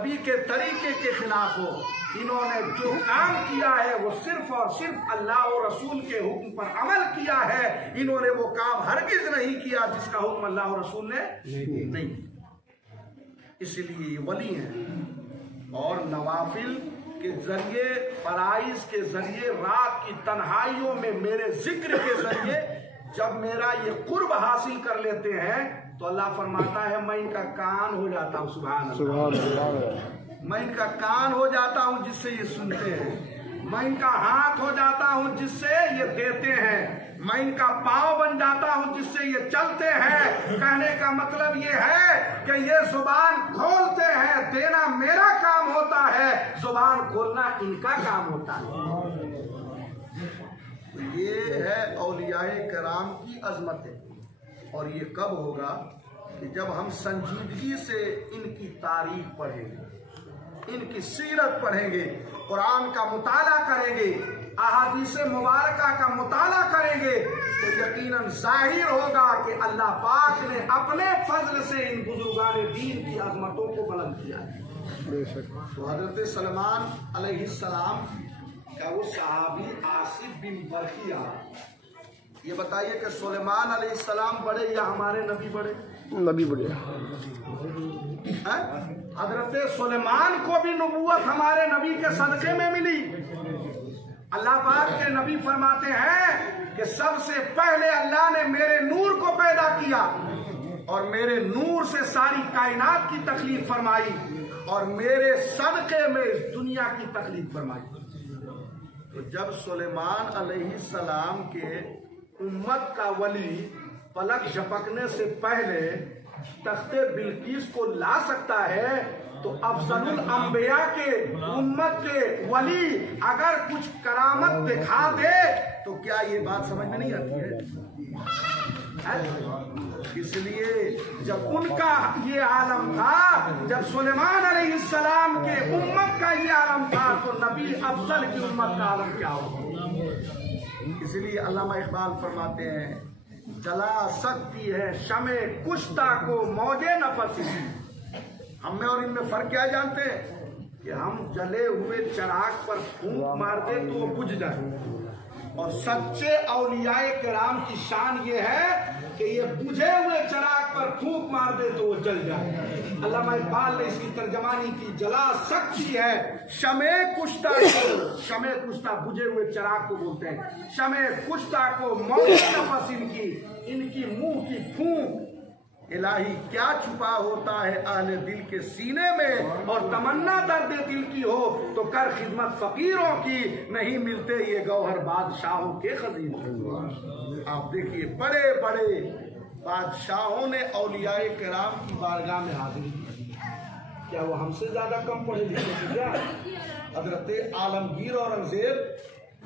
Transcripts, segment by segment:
نبی کے طریقے کے خلاف ہو. انہوں نے جو کام کیا ہے وہ صرف اور صرف اللہ اور رسول کے حکم پر عمل کیا ہے. انہوں نے وہ کام ہرگز نہیں کیا جس کا حکم اللہ اور رسول نے نہیں کیا. اس لیے یہ ولی ہیں اور نوافل کے ذریعے، فرائض کے ذریعے، رات کی تنہائیوں میں میرے ذکر کے ذریعے جب میرا یہ قرب حاصل کر لیتے ہیں تو اللہ فرماتا ہے میں ان کا کان ہو جاتا ہوں. سبحان اللہ. میں ان کا کان ہو جاتا ہوں جس سے یہ سنتے ہیں. میں ان کا ہاتھ ہو جاتا ہوں جس سے یہ دیتے ہیں. میں ان کا پاؤں بن جاتا ہوں جس سے یہ چلتے ہیں. کہنے کا مطلب یہ ہے کہ یہ زبان کھولتے ہیں، دینا میرا کام ہوتا ہے، زبان کھولنا ان کا کام ہوتا ہے. یہ ہے اولیاء کرام کی عظمت ہے. اور یہ کب ہوگا؟ کہ جب ہم سنجیدگی سے ان کی تاریخ پڑھیں گے، ان کی سیرت پڑھیں گے، قرآن کا مطالعہ کریں گے، احادیث مبارکہ کا مطالعہ کریں گے تو یقیناً ظاہر ہوگا کہ اللہ پاک نے اپنے فضل سے ان بزرگان دین کی عظمتوں کو بلند کیا ہے. تو حضرت سلمان علیہ السلام کا وہ صحابی آصف بن برقیہ، یہ بتائیے کہ سلیمان علیہ السلام بڑے یا ہمارے نبی بڑے؟ نبی بڑے. حضرت سلیمان کو بھی نبوت ہمارے نبی کے صدقے میں ملی. اللہ پاک کے نبی فرماتے ہیں کہ سب سے پہلے اللہ نے میرے نور کو پیدا کیا اور میرے نور سے ساری کائنات کی تخلیق فرمائی اور میرے صدقے میں اس دنیا کی تخلیق فرمائی. تو جب سلیمان علیہ السلام کے امت کا ولی پلک جھپکنے سے پہلے تخت بلقیس کو لا سکتا ہے تو افضل الانبیاء کے امت کے ولی اگر کچھ کرامت دکھا دے تو کیا یہ بات سمجھ میں نہیں آتی ہے؟ اس لیے جب ان کا یہ عالم تھا، جب سلیمان علیہ السلام کے امت کا یہ عالم تھا تو نبی افضل کی امت کا عالم کیا ہوگا؟ اس لیے علامہ اقبال فرماتے ہیں جلا سکتی ہے شمع کشتہ کو موج نفس. ہم میں اور ان میں فرق کیا جانتے ہیں کہ ہم جلے ہوئے چراغ پر پھونک مار دے تو وہ بجھ جائے، اور سچے اولیاء کرام کی شان یہ ہے کہ یہ بجھے ہوئے چراغ پر پھونک مار دے تو وہ جل جائے. علامہ اقبال نے اس کی ترجمانی کی جلا سکتی ہے شمع کشتہ کو، شمع کشتہ بجھے ہوئے چراغ کو بولتے ہیں، شمع کشتہ کو موج نفس ان کی منہ کی پھونک. الہی کیا چھپا ہوتا ہے اہل دل کے سینے میں، اور تمنا درد دل کی ہو تو کر خدمت فقیروں کی، نہیں ملتے یہ گوہر بادشاہوں کے خزینے. آپ دیکھیے بڑے بڑے بادشاہوں نے اولیاء کرام کی بارگاہ میں حاضری کی. کیا وہ ہم سے زیادہ کم پڑھے لکھے تھے کیا؟ حضرت عالمگیر اورنگزیب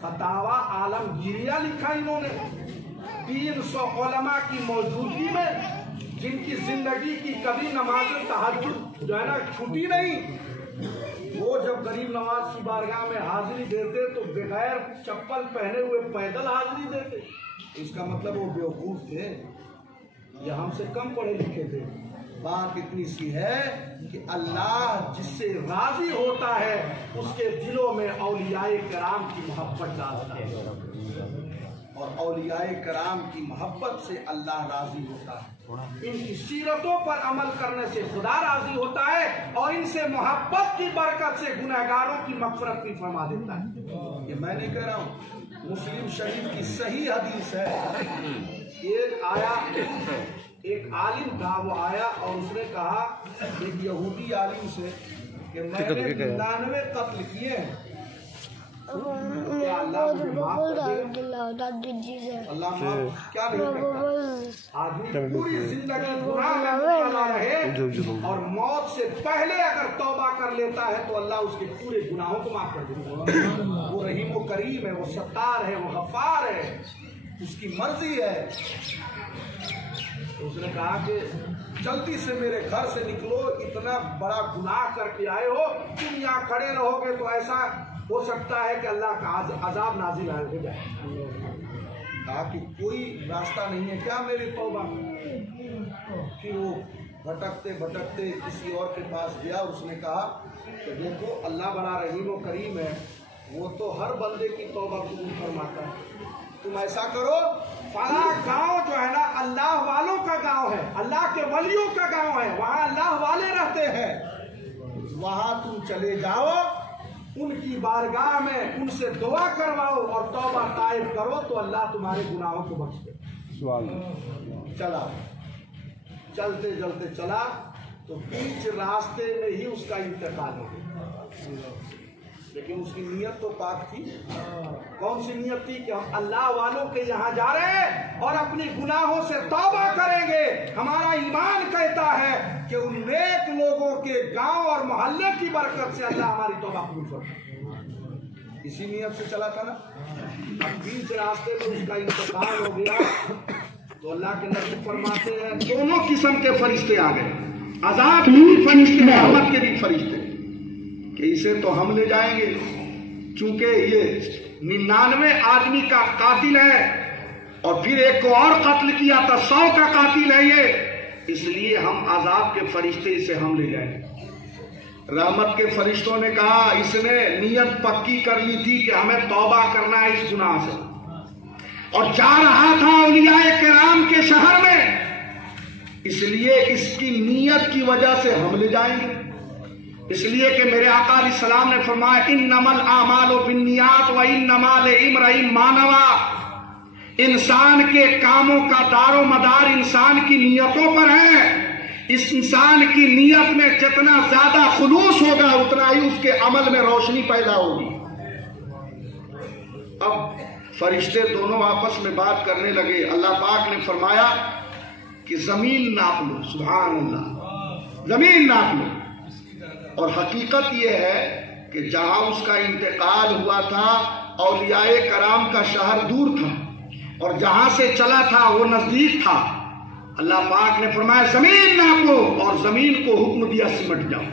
فتاوی عالمگیریہ لکھا انہوں نے 300 علماء کی موجودگی میں، جن کی زندگی کی کبھی نماز تہجد جو ہے نا چھوٹی نہیں. وہ جب غریب نواز کی بارگاہ میں حاضری دیتے تو بغیر چپل پہنے ہوئے پیدل حاضری دیتے. اس کا مطلب وہ بیوقوف تھے یا ہم سے کم پڑھے لکھے تھے؟ بات اتنی سی ہے کہ اللہ جس سے راضی ہوتا ہے اس کے دلوں میں اولیاء کرام کی محبت ڈالتا ہے، اور اولیاء کرام کی محبت سے اللہ راضی ہوتا ہے. ان کی سیرتوں پر عمل کرنے سے خدا راضی ہوتا ہے اور ان سے محبت کی برکت سے گنہگاروں کی مغفرت بھی فرما دیتا ہے. یہ میں نہیں کہہ رہا ہوں، مسلم شریف کی صحیح حدیث ہے. ایک عالم تھا، وہ آیا اور اس نے کہا ایک یہودی عالم سے کہ میں نے 99 قتل کیے ہیں، کیا اللہ مجھے معاف کر دے گا؟ اللہ معاف کیا نہیں کرتا. آدمی پوری زندگی گناہ میں مبتلا رہے اور موت سے پہلے اگر توبہ کر لیتا ہے تو اللہ اس کے پورے گناہوں کو معاف کر دیتا ہے. وہ رحیم و کریم ہے، وہ ستار ہے، وہ غفار ہے، اس کی مرضی ہے. اس نے کہا کہ جلدی سے میرے گھر سے نکلو، اتنا بڑا گناہ کر کے آئے ہو، تم یہاں کھڑے رہو گے تو ایسا ہو سکتا ہے کہ اللہ کا عذاب نازل ہو جائے. کہا کہ کوئی راستہ نہیں ہے کیا میری توبہ؟ کہ وہ بھٹکتے بھٹکتے کسی اور کے پاس گیا. اس نے کہا کہ دیکھو اللہ بڑا رحیم و کریم ہے, وہ تو ہر بندے کی توبہ قبول فرماتا ہے. تم ایسا کرو, فلاں گاؤں جو ہے نا اللہ والوں کا گاؤں ہے, اللہ کے ولیوں کا گاؤں ہے, وہاں اللہ والے رہتے ہیں, وہاں تم چلے جاؤ, ان کی بارگاہ میں ان سے دعا کرواؤ اور توبہ طائب کرو تو اللہ تمہارے گناہوں کو بخش دے. چلا, چلتے چلتے چلا تو بیچ راستے میں ہی اس کا انتقال ہو گیا. لیکن اس کی نیت تو پاک تھی. کون سی نیت تھی؟ کہ ہم اللہ والوں کے یہاں جا رہے ہیں اور اپنی گناہوں سے توبہ کریں گے. ہمارا ایمان کہتا ہے کہ ان نیک لوگوں کے گاؤں اور محلے کی برکت سے اللہ ہماری توبہ قبول کرے. اسی نیت سے چلا تھا نا. اب بیچ راستے میں اس کا انتقال ہو گیا تو اللہ کے نبی فرماتے ہیں دونوں قسم کے فرشتے آ گئے, عذاب کے بھی فرشتے, رحمت کے بھی فرشتے, کہ اسے تو ہم لے جائیں گے چونکہ یہ 99 آدمی کا قاتل ہے اور پھر ایک کو اور قتل کیا تھا, 100 کا قاتل ہے یہ, اس لیے ہم عذاب کے فرشتے اسے ہم لے جائیں گے. رحمت کے فرشتوں نے کہا اس نے نیت پکی کر لی تھی کہ ہمیں توبہ کرنا ہے اس گناہ سے, اور جا رہا تھا اولیاء کرام کے شہر میں, اس لیے اس کی نیت کی وجہ سے ہم لے جائیں گے. اس لیے کہ میرے آقا علیہ السلام نے فرمایا انما الاعمال بالنیات وانما لامرئ ما نوى. انسان کے کاموں کا دار و مدار انسان کی نیتوں پر ہے. اس انسان کی نیت میں جتنا زیادہ خلوص ہوگا اتنا ہی اس کے عمل میں روشنی پیدا ہوگی. اب فرشتے دونوں آپس میں بات کرنے لگے. اللہ پاک نے فرمایا کہ زمین ناپ لو. سبحان اللہ, زمین ناپ لو. اور حقیقت یہ ہے کہ جہاں اس کا انتقال ہوا تھا اولیاء کرام کا شہر دور تھا اور جہاں سے چلا تھا وہ نزدیک تھا. اللہ پاک نے فرمایا زمین ناپ لو, اور زمین کو حکم دیا سمٹ جاؤ.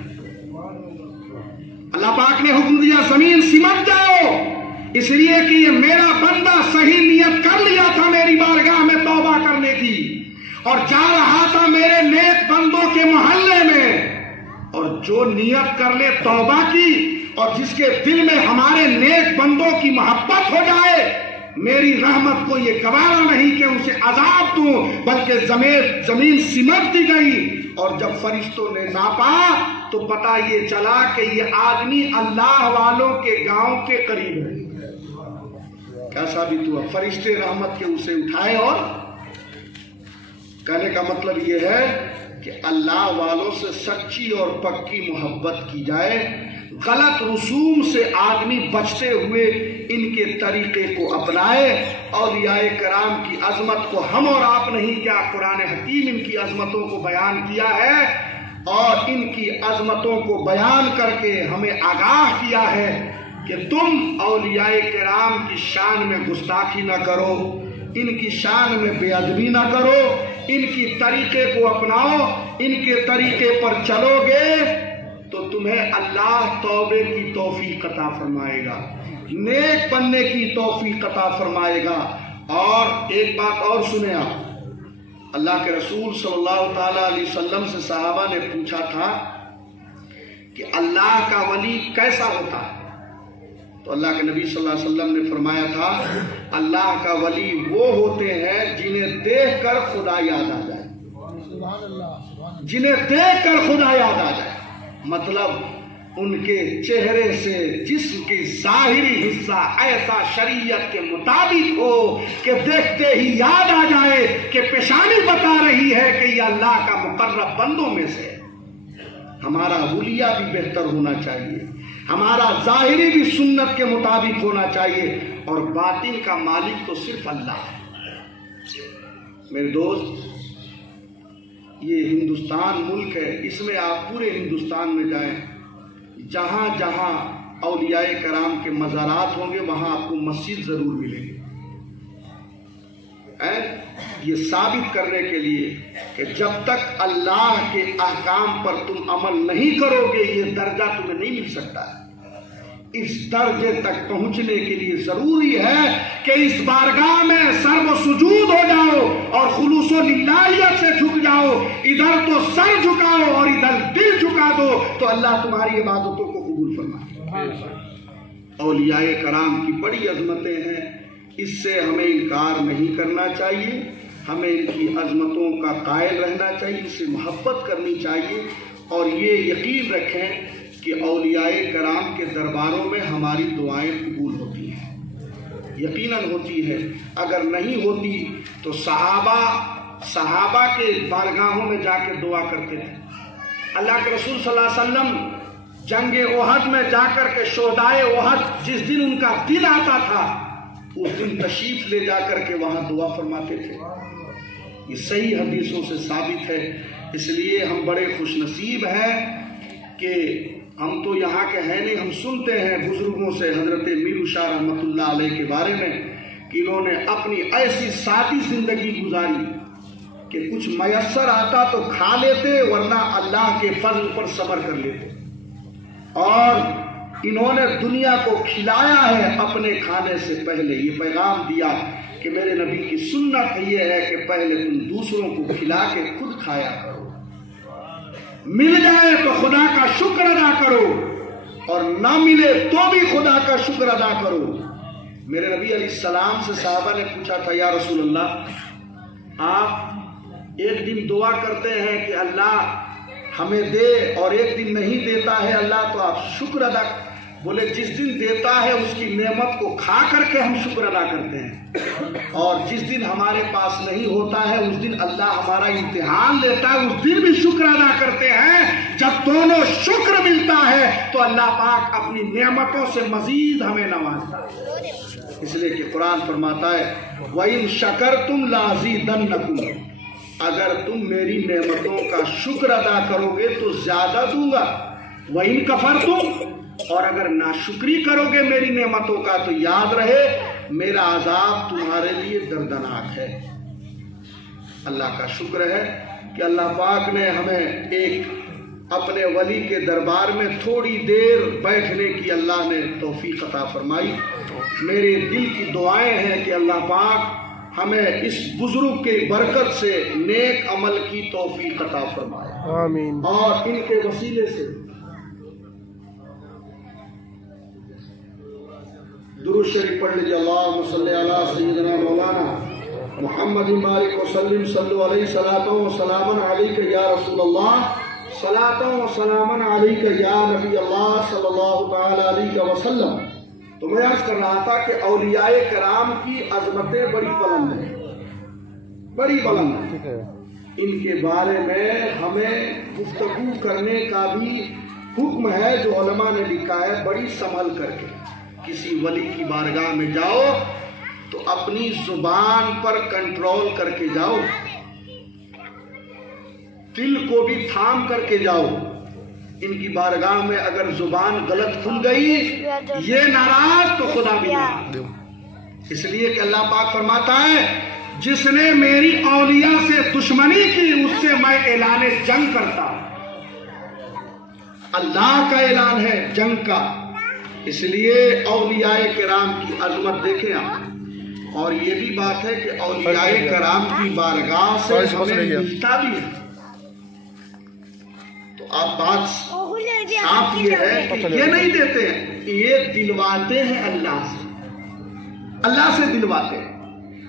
اللہ پاک نے حکم دیا زمین سمٹ جاؤ, اس لیے کہ یہ میرا بندہ صحیح نیت کر لیا تھا میری بارگاہ میں توبہ کرنے کی, اور جا رہا تھا میرے نیک بندوں کے محلے میں, اور جو نیت کر لے توبہ کی اور جس کے دل میں ہمارے نیک بندوں کی محبت ہو جائے, میری رحمت کو یہ گوارا نہیں کہ اسے عذاب دوں, بلکہ زمین سمٹ دی گئی. اور جب فرشتوں نے ناپا تو پتہ یہ چلا کہ یہ آدمی اللہ والوں کے گاؤں کے قریب ہے. کیا ثابت ہوا؟ فرشتے رحمت کے اسے اٹھائے. اور کہنے کا مطلب یہ ہے کہ اللہ والوں سے سچی اور پکی محبت کی جائے, غلط رسوم سے آدمی بچتے ہوئے ان کے طریقے کو اپنائے. اولیاء کرام کی عظمت کو ہم اور آپ نہیں کیا, قرآن حکیم ان کی عظمتوں کو بیان کیا ہے, اور ان کی عظمتوں کو بیان کر کے ہمیں آگاہ کیا ہے کہ تم اولیاء کرام کی شان میں گستاخی نہ کرو, ان کی شان میں بے ادبی نہ کرو, ان کی طریقے کو اپناؤ. ان کے طریقے پر چلو گے تو تمہیں اللہ توبے کی توفیق عطا فرمائے گا, نیک بننے کی توفیق عطا فرمائے گا. اور ایک بات اور سنیں آپ, اللہ کے رسول صلی اللہ تعالی علیہ وسلم سے صحابہ نے پوچھا تھا کہ اللہ کا ولی کیسا ہوتا ہے, تو اللہ کے نبی صلی اللہ علیہ وسلم نے فرمایا تھا اللہ کا ولی وہ ہوتے ہیں جنہیں دیکھ کر خدا یاد آ جائے. جنہیں دیکھ کر خدا یاد آ جائے مطلب ان کے چہرے سے جسم کی ظاہری حصہ ایسا شریعت کے مطابق ہو کہ دیکھتے ہی یاد آ جائے کہ پیشانی بتا رہی ہے کہ یہ اللہ کا مقرب بندوں میں سے. ہمارا حلیہ بھی بہتر ہونا چاہیے, ہمارا ظاہری بھی سنت کے مطابق ہونا چاہیے, اور باطن کا مالک تو صرف اللہ ہے. میرے دوست, یہ ہندوستان ملک ہے, اس میں آپ پورے ہندوستان میں جائیں, جہاں جہاں اولیاء کرام کے مزارات ہوں گے وہاں آپ کو مسجد ضرور ملے گی. یہ ثابت کرنے کے لیے کہ جب تک اللہ کے احکام پر تم عمل نہیں کرو گے یہ درجہ تمہیں نہیں مل سکتا ہے. اس درجے تک پہنچنے کے لیے ضروری ہے کہ اس بارگاہ میں سر و سجود ہو جاؤ اور خلوص و للہیت سے جھک جاؤ. ادھر تو سر جھکاؤ اور ادھر دل جھکا دو تو اللہ تمہاری عبادتوں کو قبول فرمائے. اولیاء کرام کی بڑی عظمتیں ہیں، اس سے ہمیں انکار نہیں کرنا چاہیے. ہمیں ان کی عظمتوں کا قائل رہنا چاہیے، ان سے محبت کرنی چاہیے، اور یہ یقین رکھیں کہ اولیاء کرام کے درباروں میں ہماری دعائیں قبول ہوتی ہیں. یقیناً ہوتی ہے. اگر نہیں ہوتی تو صحابہ کے بارگاہوں میں جا کے دعا کرتے تھے. اللہ کے رسول صلی اللہ علیہ وسلم جنگ احد میں جا کر کے شہدائے احد جس دن ان کا دن آتا تھا اس دن تشریف لے جا کر کے وہاں دعا فرماتے تھے. یہ صحیح حدیثوں سے ثابت ہے. اس لیے ہم بڑے خوش نصیب ہیں کہ ہم تو یہاں کے ہیں نہیں، ہم سنتے ہیں بزرگوں سے حضرت میر شاہ رحمۃ اللہ علیہ کے بارے میں کہ انہوں نے اپنی ایسی سادی زندگی گزاری کہ کچھ میسر آتا تو کھا لیتے ورنہ اللہ کے فضل پر صبر کر لیتے. اور انہوں نے دنیا کو کھلایا ہے اپنے کھانے سے پہلے. یہ پیغام دیا کہ میرے نبی کی سنت یہ ہے کہ پہلے تم دوسروں کو کھلا کے خود کھایا کرو. مل جائے تو خدا کا شکر ادا کرو اور نہ ملے تو بھی خدا کا شکر ادا کرو. میرے نبی علیہ السلام سے صحابہ نے پوچھا تھا، یا رسول اللہ، آپ ایک دن دعا کرتے ہیں کہ اللہ ہمیں دے اور ایک دن نہیں دیتا ہے اللہ، تو آپ شکر ادا. بولے جس دن دیتا ہے اس کی نعمت کو کھا کر کے ہم شکر ادا کرتے ہیں، اور جس دن ہمارے پاس نہیں ہوتا ہے اس دن اللہ ہمارا امتحان لیتا ہے، اس دن بھی شکر ادا کرتے ہیں. جب دونوں شکر ملتا ہے تو اللہ پاک اپنی نعمتوں سے مزید ہمیں نوازتا ہے. اس لیے کہ قرآن فرماتا ہے وَإِن شَكَرْتُمْ لَأَزِيدَنَّكُمْ، اگر تم میری نعمتوں کا شکر ادا کرو گے تو زیادہ دوں گا. وَإِن كَفَرْتُمْ، اور اگر ناشکری کرو گے میری نعمتوں کا تو یاد رہے میرا عذاب تمہارے لیے دردناک ہے. اللہ کا شکر ہے کہ اللہ پاک نے ہمیں ایک اپنے ولی کے دربار میں تھوڑی دیر بیٹھنے کی اللہ نے توفیق عطا فرمائی. میرے دل کی دعائیں ہیں کہ اللہ پاک ہمیں اس بزرگ کے برکت سے نیک عمل کی توفیق عطا فرمائے. آمین. اور ان کے وسیلے سے درود شریف پڑھ لیجیے. اللہم صلی علی سیدنا مولانا محمد بارک وسلم صلو علیہ صلاۃ و سلام علیک یا رسول اللہ، صلاۃ و سلام علیک یا نبی اللہ صلی اللہ تعالی علیہ وسلم. تو میں عرض کر رہا تھا کہ اولیاء کرام کی عظمتیں بڑی بلند ہیں، بڑی بلند ہیں. ان کے بارے میں ہمیں گفتگو کرنے کا بھی حکم ہے جو علماء نے لکھا ہے. بڑی سنبھل کر کے کسی ولی کی بارگاہ میں جاؤ تو اپنی زبان پر کنٹرول کر کے جاؤ، دل کو بھی تھام کر کے جاؤ. ان کی بارگاہ میں اگر زبان غلط کھل گئی یہ ناراض تو خدا بھی ناراض. اس لیے کہ اللہ پاک فرماتا ہے جس نے میری اولیاء سے دشمنی کی اس سے میں اعلان جنگ کرتا ہوں. اللہ کا اعلان ہے جنگ کا. اس لیے اولیاء کرام کی عظمت دیکھیں آپ. اور یہ بھی بات ہے کہ اولیاء کرام کی بارگاہ سے ہمیں ملتا بھی ہے. تو آپ بات صاف یہ ہے کہ یہ نہیں دیتے ہیں، یہ دلواتے ہیں اللہ سے، اللہ سے دلواتے ہیں.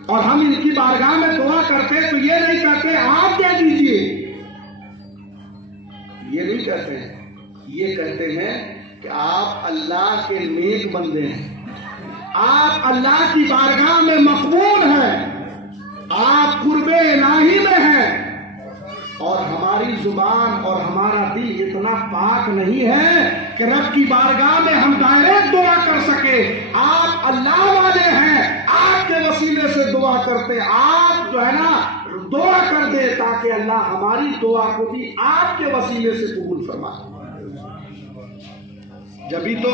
اور ہم ان کی بارگاہ میں دعا کرتے تو یہ نہیں کہتے آپ دے دیجئے، یہ نہیں کہتے ہیں. یہ کہتے ہیں کہ آپ اللہ کے نیک بندے ہیں، آپ اللہ کی بارگاہ میں مقبول ہیں، آپ قرب الہی میں ہیں، اور ہماری زبان اور ہمارا دل اتنا پاک نہیں ہے کہ رب کی بارگاہ میں ہم ڈائریکٹ دعا کر سکے. آپ اللہ والے ہیں، آپ کے وسیلے سے دعا کرتے، آپ جو ہے نا دعا کر دے تاکہ اللہ ہماری دعا کو بھی آپ کے وسیلے سے قبول فرمائے. جبھی تو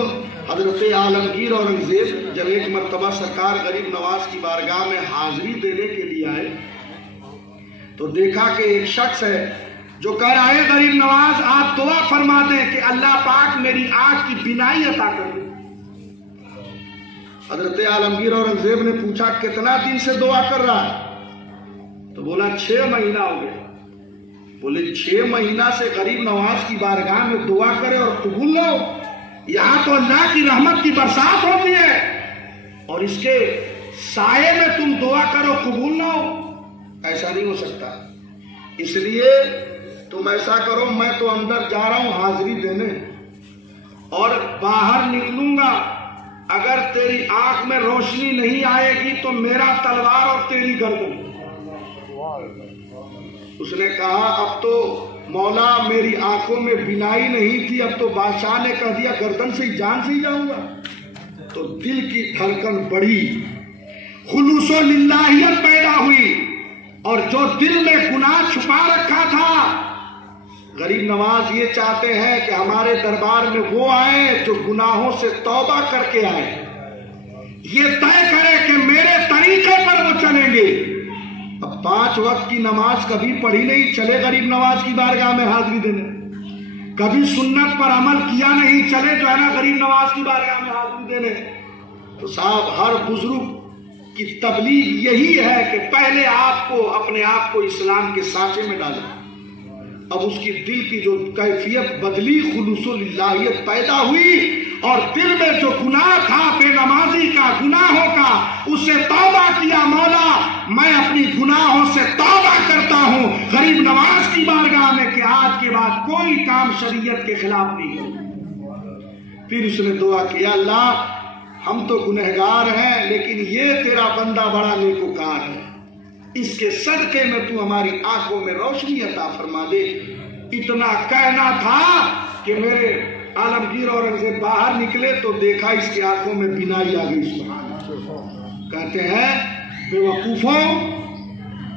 حضرت عالمگیر اورنگزیب جب ایک مرتبہ سرکار غریب نواز کی بارگاہ میں حاضری دینے کے لیے آئے تو دیکھا کہ ایک شخص ہے جو کہہ رہا ہے غریب نواز آپ دعا فرما دیں کہ اللہ پاک میری آنکھ کی بینائی عطا کر دے. حضرت عالمگیر اورنگزیب نے پوچھا کتنا دن سے دعا کر رہا ہے؟ تو بولا 6 مہینہ ہو گیا۔ بولے 6 مہینہ سے غریب نواز کی بارگاہ میں دعا کرے اور قبول نہ ہو؟ یہاں تو اللہ کی رحمت کی برسات ہوتی ہے اور اس کے سائے میں تم دعا کرو قبول نہ ہو؟ ایسا نہیں ہو سکتا۔ اس لیے تم ایسا کرو، میں تو اندر جا رہا ہوں حاضری دینے اور باہر نکلوں گا، اگر تیری آنکھ میں روشنی نہیں آئے گی تو میرا تلوار اور تیری گردن۔ اس نے کہا اب تو مولا میری آنکھوں میں بینائی نہیں تھی، اب تو بادشاہ نے کہہ دیا گردن سے جان سے ہی جاؤں گا۔ تو دل کی دھڑکن بڑھی، خلوص و للہیت پیدا ہوئی، اور جو دل میں گناہ چھپا رکھا تھا، غریب نواز یہ چاہتے ہیں کہ ہمارے دربار میں وہ آئے جو گناہوں سے توبہ کر کے آئے، یہ طے کرے کہ میرے طریقے پر وہ چلیں گے۔ اب 5 وقت کی نماز کبھی پڑھی نہیں، چلے غریب نواز کی بارگاہ میں حاضری دینے، کبھی سنت پر عمل کیا نہیں، چلے جو ہے نا غریب نواز کی بارگاہ میں حاضری دینے۔ تو صاحب ہر بزرگ کی تبلیغ یہی ہے کہ پہلے آپ کو اپنے آپ کو اسلام کے سانچے میں ڈالیں۔ اب اس کی دل کی جو کیفیت بدلی، خلوص و للہیت پیدا ہوئی، اور دل میں جو گناہ تھا بے نمازی کا، گناہوں کا، اس سے توبہ کیا، مولا میں اپنی گناہوں سے توبہ کرتا ہوں غریب نواز کی بارگاہ میں کہ آج کے بعد کوئی کام شریعت کے خلاف نہیں کروں۔ پھر اس نے دعا کیا اللہ ہم تو گنہگار ہیں لیکن یہ تیرا بندہ بڑا نیکوکار ہے، اس کے صدقے میں تو ہماری آنکھوں میں روشنی عطا فرما دے۔ اتنا کہنا تھا کہ میرے عالمگیر اورنگزیب باہر نکلے تو دیکھا اس کی آنکھوں میں بینائی آ گئی۔ کہتے ہیں بے وقوفوں،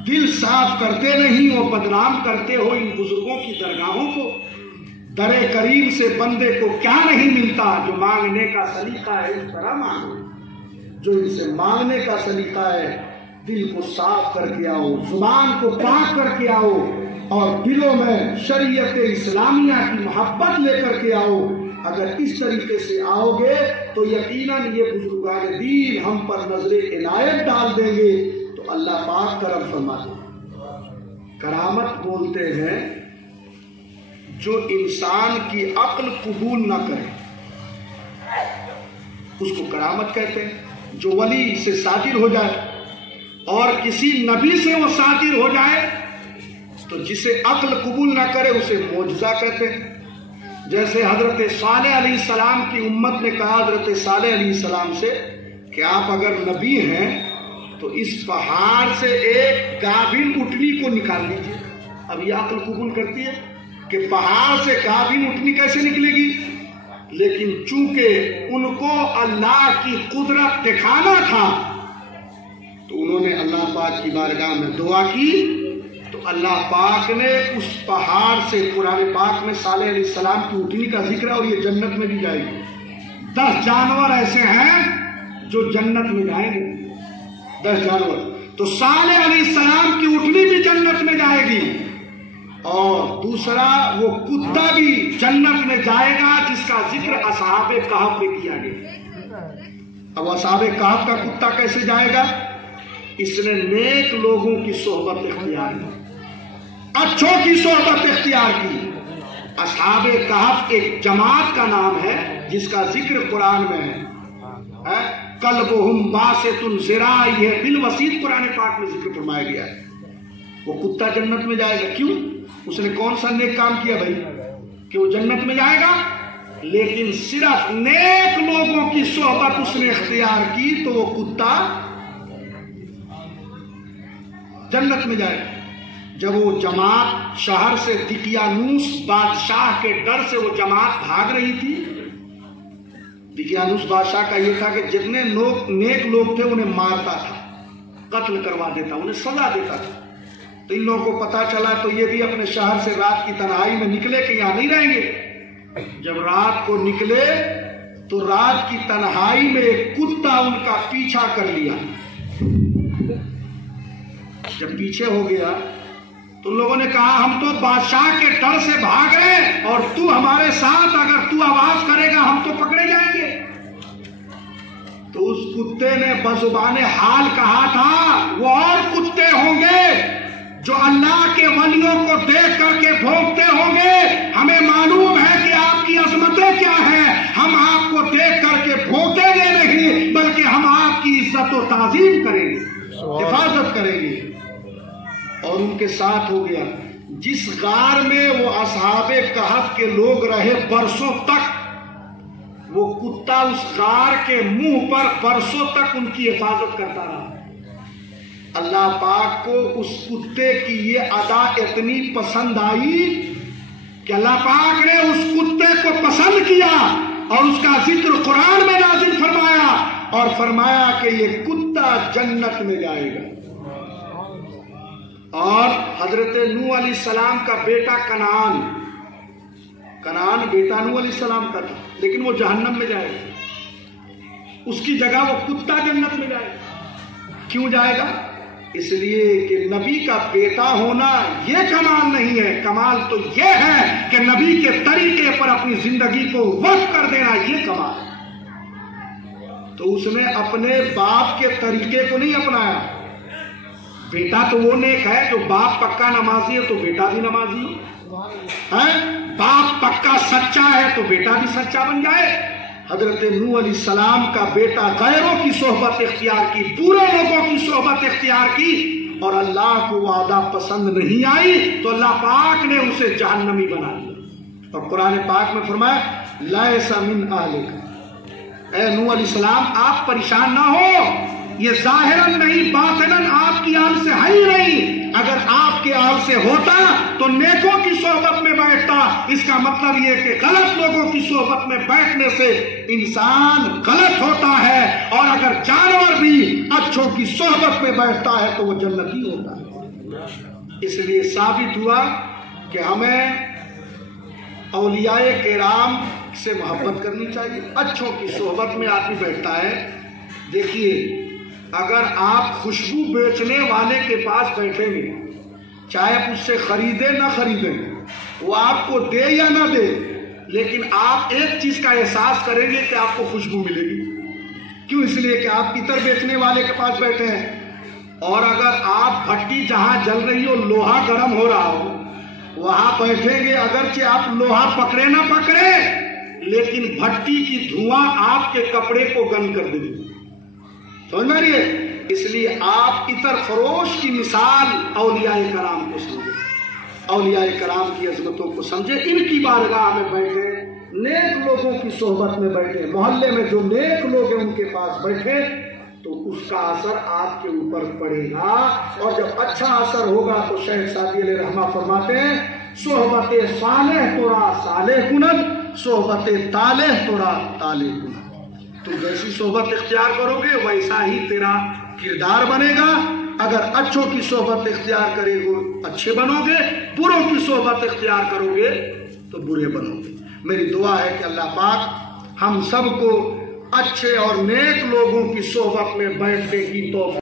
دل صاف کرتے نہیں ہو، بدنام کرتے ہو ان بزرگوں کی درگاہوں کو۔ در کریم سے بندے کو کیا نہیں ملتا، جو مانگنے کا سلیقہ ہے اس طرح مانگو، جو ان سے مانگنے کا سلیقہ ہے دل کو صاف کر کے آؤ، زبان کو پاک کر کے آؤ، اور دلوں میں شریعت اسلامیہ کی محبت لے کر کے آؤ۔ اگر اس طریقے سے آؤ گے تو یقیناً یہ بزرگان دین ہم پر نظر عنایت ڈال دیں گے، تو اللہ پاک کرم فرما دے۔ کرامت بولتے ہیں جو انسان کی عقل قبول نہ کرے اس کو کرامت کہتے ہیں۔ جو ولی سے صادر ہو جائے اور کسی نبی سے وہ صادر ہو جائے تو جسے عقل قبول نہ کرے اسے معجزہ کہتے ہیں۔ جیسے حضرت صالح علیہ السلام کی امت نے کہا حضرت صالح علیہ السلام سے کہ آپ اگر نبی ہیں تو اس پہاڑ سے ایک گابھن اٹھنی کو نکال لیجیے۔ اب یہ عقل قبول کرتی ہے کہ پہاڑ سے گابھن اٹھنی کیسے نکلے گی، لیکن چونکہ ان کو اللہ کی قدرت دکھانا تھا تو انہوں نے اللہ پاک کی بارگاہ میں دعا کی، تو اللہ پاک نے اس پہاڑ سے، قرآن پاک میں صالح علیہ السلام کی اٹھنی کا ذکر ہے اور یہ جنت میں بھی جائے گی۔ 10 جانور ایسے ہیں جو جنت میں جائیں گے، 10 جانور۔ تو صالح علیہ السلام کی اٹھنی بھی جنت میں جائے گی، اور دوسرا وہ کتا بھی جنت میں جائے گا جس کا ذکر اصحاب کہف میں کیا گیا۔ اب اصحاب کہف کا کتا کیسے جائے گا؟ اس نے نیک لوگوں کی صحبت اختیار کی، اچھوں کی صحبت اختیار کی۔ اصحاب کہف ایک جماعت کا نام ہے جس کا ذکر قرآن میں ہے، قلبہم باسط ذراعیہ بالوسیط، قرآن پاک میں ذکر فرمایا گیا ہے۔ وہ کتا جنت میں جائے گا، کیوں؟ اس نے کون سا نیک کام کیا بھائی کہ وہ جنت میں جائے گا؟ لیکن صرف نیک لوگوں کی صحبت اس نے اختیار کی تو وہ کتا جنت میں جائے گا۔ جب وہ جماعت شہر سے دقیانوس بادشاہ کے ڈر سے وہ جماعت بھاگ رہی تھی، دقیانوس بادشاہ کا یہ تھا کہ جتنے نیک لوگ تھے انہیں مارتا تھا، قتل کروا دیتا، انہیں سزا دیتا تھا۔ تو ان لوگوں کو پتا چلا تو یہ بھی اپنے شہر سے رات کی تنہائی میں نکلے کہ یہاں نہیں رہیں گے۔ جب رات کو نکلے تو رات کی تنہائی میں ایک کتا ان کا پیچھا کر لیا۔ جب پیچھے ہو گیا تو لوگوں نے کہا ہم تو بادشاہ کے ڈر سے بھاگ رہے اور تو ہمارے ساتھ، اگر تو آواز کرے گا ہم تو پکڑے جائیں گے۔ تو اس کتے نے بزبان حال کہا تھا وہ اور کتے ہوں گے جو اللہ کے ولیوں کو دیکھ کر کے بھونکتے ہوں گے، ہمیں معلوم ہے کہ آپ کی عظمتیں کیا ہیں، ہم آپ کو دیکھ کر کے بھونکیں گے نہیں بلکہ ہم آپ کی عزت و تعظیم کریں گے، حفاظت کریں گے۔ اور ان کے ساتھ ہو گیا جس غار میں وہ اصحاب کہف کے لوگ رہے برسوں تک، وہ کتا اس غار کے منہ پر برسوں تک ان کی حفاظت کرتا رہا۔ اللہ پاک کو اس کتے کی یہ ادا اتنی پسند آئی کہ اللہ پاک نے اس کتے کو پسند کیا اور اس کا ذکر قرآن میں نازل فرمایا اور فرمایا کہ یہ کتا جنت میں جائے گا۔ اور حضرت نوح علیہ السلام کا بیٹا کنعان بیٹا نوح علیہ السلام کا تھا، لیکن وہ جہنم میں جائے گا، اس کی جگہ وہ کتا جنت میں جائے گا۔ کیوں جائے گا؟ اس لیے کہ نبی کا بیٹا ہونا یہ کمال نہیں ہے، کمال تو یہ ہے کہ نبی کے طریقے پر اپنی زندگی کو وقف کر دینا، یہ کمال ہے۔ تو اس نے اپنے باپ کے طریقے کو نہیں اپنایا۔ بیٹا تو وہ نیک ہے جو باپ پکا نمازی ہے تو بیٹا بھی نمازی ہے، باپ پکا سچا ہے تو بیٹا بھی سچا بن جائے۔ حضرت نوح علیہ السلام کا بیٹا غیروں کی صحبت اختیار کی، برے لوگوں کی صحبت اختیار کی، اور اللہ کو وہ عادہ پسند نہیں آئی تو اللہ پاک نے اسے جہنمی بنا دیا۔ اور قرآن پاک میں فرمایا لیس من اہلک، اے نوح علیہ السلام آپ پریشان نہ ہو، یہ ظاہراً نہیں باطناً آپ کی آل سے ہے ہی نہیں، اگر آپ کے آل سے ہوتا تو نیکوں کی صحبت میں بیٹھتا۔ اس کا مطلب یہ کہ غلط لوگوں کی صحبت میں بیٹھنے سے انسان غلط ہوتا ہے، اور اگر جانور بھی اچھوں کی صحبت میں بیٹھتا ہے تو وہ جنتی ہوتا ہے۔ اس لیے ثابت ہوا کہ ہمیں اولیاء کرام سے محبت کرنی چاہیے، اچھوں کی صحبت میں آدمی بیٹھتا ہے۔ دیکھیے اگر آپ خوشبو بیچنے والے کے پاس بیٹھیں گے، چاہے آپ اس سے خریدیں نہ خریدیں، وہ آپ کو دے یا نہ دے، لیکن آپ ایک چیز کا احساس کریں گے کہ آپ کو خوشبو ملے گی۔ کیوں؟ اس لیے کہ آپ عطر بیچنے والے کے پاس بیٹھے ہیں۔ اور اگر آپ بھٹی جہاں جل رہی ہو، لوہا گرم ہو رہا ہو، وہاں بیٹھیں گے، اگرچہ آپ لوہا پکڑے نہ پکڑے لیکن بھٹی کی دھواں آپ کے کپڑے کو گن کر دے گی، سمجھ میں رہی ہے؟ اس لیے آپ عطر فروش کی مثال اولیاء کرام کو سمجھیں، اولیاء کرام کی عظمتوں کو سمجھیں، ان کی بارگاہ میں بیٹھے، نیک لوگوں کی صحبت میں بیٹھے، محلے میں جو نیک لوگ ہیں ان کے پاس بیٹھے تو اس کا اثر آپ کے اوپر پڑے گا۔ اور جب اچھا اثر ہوگا تو شیخ سعدی علیہ رحمہ فرماتے ہیں صحبت صالح تورا صالح کند، صحبت طالح تورا طالح کند۔ تو جیسی صحبت اختیار کرو گے ویسا ہی تیرا کردار بنے گا۔ اگر اچھوں کی صحبت اختیار کرے گو اچھے بنو گے، بروں کی صحبت اختیار کرو گے تو برے بنو گے۔ میری دعا ہے کہ اللہ پاک ہم سب کو اچھے اور نیک لوگوں کی صحبت میں بیٹھنے کی توفیق